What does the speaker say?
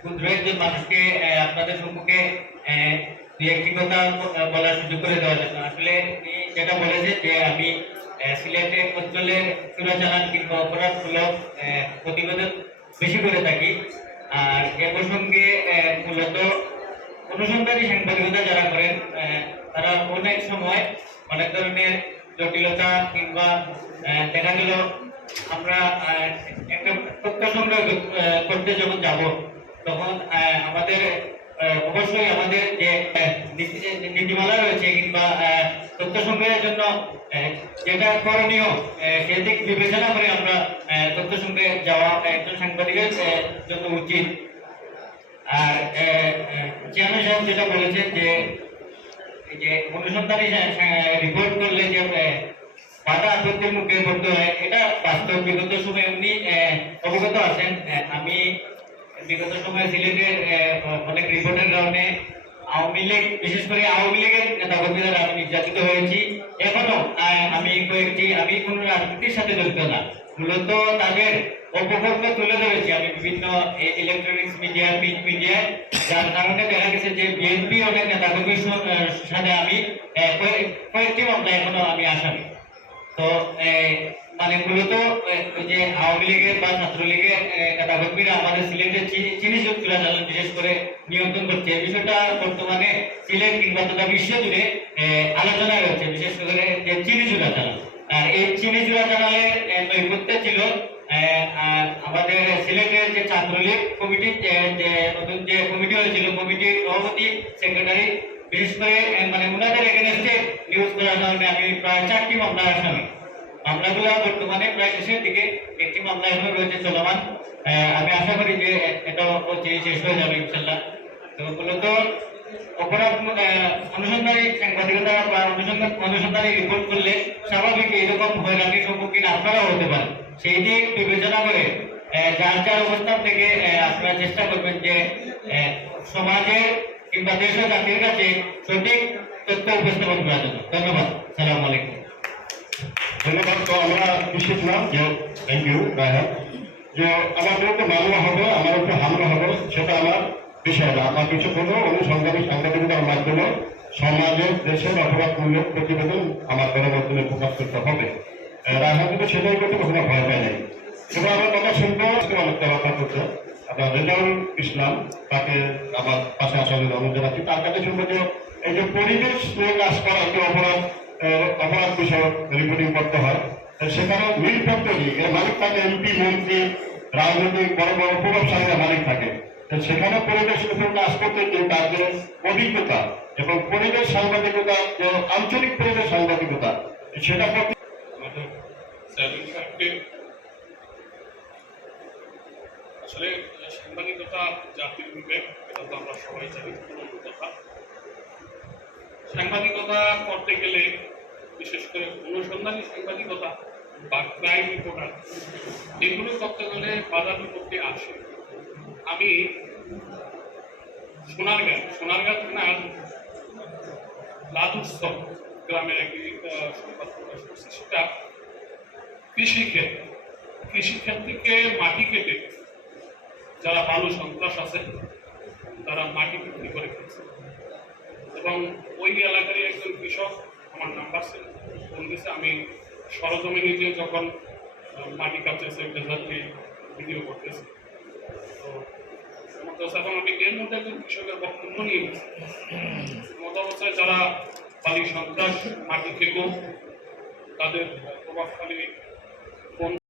ক্ষুদ্র একজন মানুষকে আপনাদের সম্মুখে কথা বলার সুযোগ করে দেওয়ার জন্য। আসলে যেটা বলেছে যে, আমি সিলেটের অঞ্চলের চোরাচালান কিংবা অপরাধমূলক প্রতিবেদন বেশি করে থাকি। আর এ প্রসঙ্গে মূলত অনুসন্ধানী সাংবাদিকতা যারা করেন তারা অনেক সময় অনেক ধরনের জটিলতা কিংবা দেখা গেল, আমরা একটা তথ্য করতে যখন যাব, তখন আমাদের অবশ্যই আমাদের যে নীতিমালা রয়েছে কিংবা তথ্য সংগ্রহের জন্য যেটা করণীয় সেদিক বিবেচনা করে আমরা তথ্য সংগ্রহে যাওয়া একজন সাংবাদিকের জন্য উচিত। আর চেয়ারম্যান সাহেব যেটা বলেছেন যে যে অনুসন্ধানী রিপোর্ট করলে যে বাধা আপত্তির মুখে পড়তে হয়, এটা বাস্তব বিগত সময়ে আহ, অবগত আছেন। আমি বিগত সময়ে সিলেটের অনেক রিপোর্টের কারণে আওয়ামী লীগ বিশেষ করে আওয়ামী লীগের নেতাকর্মী দ্বারা আমি নির্যাতিত হয়েছি। এখনও আমি কয়েকটি আমি কোনো রাজনীতির সাথে জড়িত না। মূলত তাদের অপকর্ম তুলে ধরেছি। আমি বিভিন্ন ইলেকট্রনিক্স মিডিয়া প্রিন্ট মিডিয়া যার কারণে দেখা গেছে যে বিএনপি অনেক নেতাকর্মীর সাথে আমি কয়েকটি মামলা এখনও আমি আসামি। তো মানে মূলত যে আওয়ামী লীগের বা ছাত্রলীগের নেতাকর্মীরা আমাদের সিলেটের চি- চিনি চোরাচালান বিশেষ করে নিয়ন্ত্রণ করছে। বিষয়টা বর্তমানে সিলেট কিংবা তথা বিশ্ব জুড়ে আলোচনায় রয়েছে। বিশেষ করে যে চিনি চোরাচালান আর এই চিনি চোরাচালানের আহ, নৈপথ্যে ছিল আমাদের সিলেটের যে ছাত্রলীগ কমিটি যে নতুন যে কমিটি হয়েছিল কমিটির সভাপতি সেক্রেটারি বিশেষ করে মানে ওনাদের এগেনস্টে নিউজ করার কারণে আমি প্রায় চারটি মামলার আসামি। মামলাগুলো বর্তমানে প্রায় শেষের দিকে একটি মামলা এখনও রয়েছে চলমান। আমি আশা করি যে এটা শেষ হয়ে যাবে ইনশাল্লাহ তো মূলত বা অনুসন্ধান করলে স্বাভাবিক সম্মুখীন আপনারাও হতে সেই দিক বিবেচনা করে অবস্থান থেকে চেষ্টা করবেন যে কিংবা কাছে সঠিক তথ্য উপস্থাপন করার জন্য। ধন্যবাদ। সালাম আলাইকুম। ধন্যবাদ, তো আমরা শিখলাম যে থ্যাংক ইউ যে আমার বিরুদ্ধে মামলা হবে, আমার উপরে হামলা হবে, সেটা আমার বিষয় না। আমার কিছু কোনো অনুসন্ধানী সাংবাদিকতার মাধ্যমে সমাজের দেশের অপরাধমূলক প্রতিবেদন আমার গণমাধ্যমে প্রকাশ করতে হবে। রায়হান কিন্তু সেটাই করতে কখনো ভয় পায় নাই। এবার আমার কথা শুনব আজকে অনেক কথা করছে আপনার রেজাউল ইসলাম, তাকে আমার পাশে আসা জন্য অনুরোধ জানাচ্ছি। তার কাছে শুনব যে এই যে পরিবেশ নিয়ে কাজ করা একটি অপরাধ অপরাধ বিষয়ক রিপোর্টিং করতে হয়। সেখানে মিল ফ্যাক্টরি এর মালিক থাকে এমপি, মন্ত্রী, রাজনৈতিক বড় বড় প্রভাবশালীরা মালিক থাকে। সেখানে পরিবেশ কাজ করতে গিয়ে তার যে অভিজ্ঞতা এবং পরিবেশ সাংবাদিকতা যে আঞ্চলিক পরিবেশ সাংবাদিকতা, সেটা সাহেবকে আসলে সাংবাদিকতা জাতির বিবেক, এটা তো আমরা সবাই জানি কথা। সাংবাদিকতা করতে গেলে, বিশেষ করে অনুসন্ধানী সাংবাদিকতা বা ক্রাইম রিপোর্টার এগুলো করতে গেলে বাধা বিপত্তি আসে। আমি সোনারগাঁ সোনারগাঁ থানার লাদুস্তব গ্রামে একটি সংবাদ প্রকাশ করছি। সেটা কৃষিক্ষেত কৃষিক্ষেত থেকে মাটি কেটে যারা বালু সন্ত্রাস আছে, তারা মাটি বিক্রি করে ফেলছে। এবং ওই এলাকারই একজন কৃষক, আমার নাম্বার ছিল ফোন দিয়েছে আমি সরজমিনে গিয়ে যখন মাটি কাটতেছে ডেজার্টে ভিডিও করতেছি। তো এখন আমি এর মধ্যে একজন কৃষকের বক্তব্য নিয়ে মত অবস্থায় যারা বালি সন্ত্রাস, মাটি খেকো, তাদের প্রভাবশালী